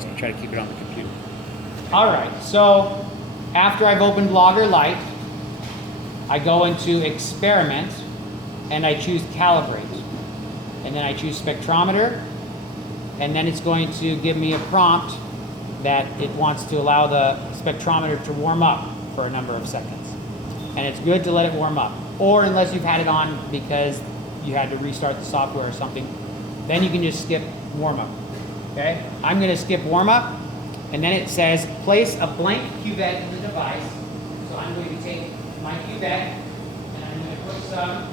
So I try to keep it on the computer. All right, so after I've opened Logger Light, I go into Experiment, and I choose Calibrate. And then I choose Spectrometer, and then it's going to give me a prompt that it wants to allow the spectrometer to warm up for a number of seconds. And it's good to let it warm up. Or unless you've had it on because you had to restart the software or something, then you can just skip warm up. Okay? I'm going to skip warm up, and then it says place a blank cuvette in the device. So I'm going to take my cuvette and I'm going to put some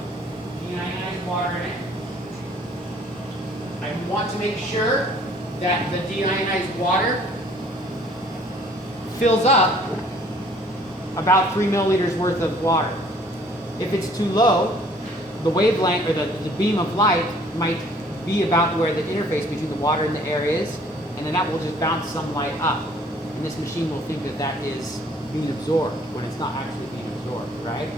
deionized water in it. I want to make sure that the deionized water fills up about 3 milliliters worth of water. If it's too low, the wavelength or the beam of light might be about where the interface between the water and the air is, and then that will just bounce some light up. And this machine will think that that is being absorbed when it's not actually being absorbed, right?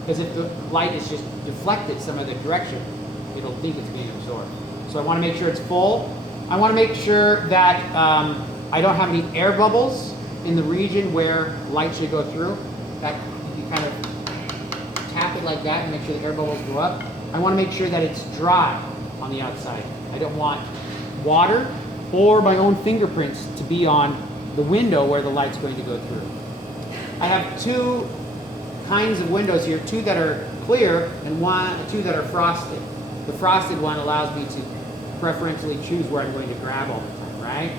Because if the light is just deflected some other direction, it'll think it's being absorbed. So I want to make sure it's full. I want to make sure that I don't have any air bubbles in the region where light should go through. That you kind of tap it like that and make sure the air bubbles go up. I want to make sure that it's dry on the outside. I don't want water or my own fingerprints to be on the window where the light's going to go through. I have two kinds of windows here, two that are clear and two that are frosted. The frosted one allows me to preferentially choose where I'm going to grab all the time, right?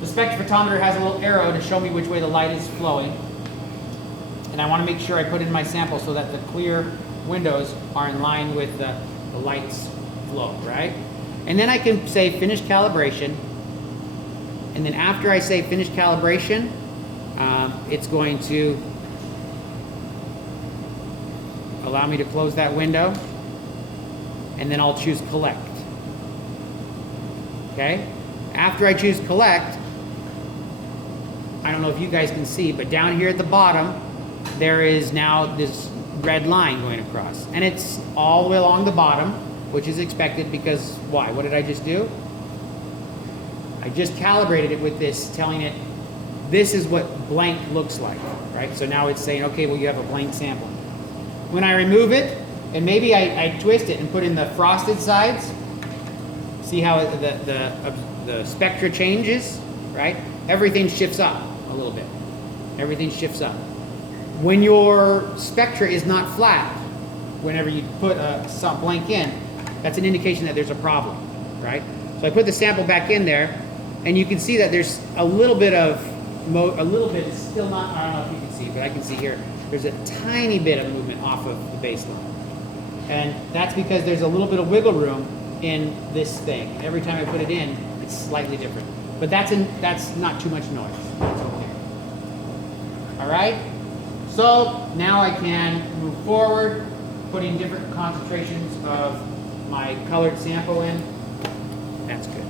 The spectrophotometer has a little arrow to show me which way the light is flowing. And I want to make sure I put in my sample so that the clear windows are in line with the light's flow, right? And then I can say finish calibration. And then after I say finish calibration, it's going to allow me to close that window. And then I'll choose collect. Okay? After I choose collect, I don't know if you guys can see, but down here at the bottom, there is now this red line going across. And it's all the way along the bottom, which is expected because why? What did I just do? I just calibrated it with this, telling it this is what blank looks like, right? So now it's saying, okay, well, you have a blank sample. When I remove it, and maybe I twist it and put in the frosted sides, see how the spectra changes, right? Everything shifts up a little bit. Everything shifts up. When your spectra is not flat, whenever you put some blank in, that's an indication that there's a problem, right? So I put the sample back in there, and you can see that there's a little bit of, it's still not, I don't know if you can see, but I can see here, there's a tiny bit of movement off of the baseline. And that's because there's a little bit of wiggle room in this thing. Every time I put it in, it's slightly different. But that's not too much noise. That's okay. All right? So now I can move forward, putting different concentrations of my colored sample in. That's good.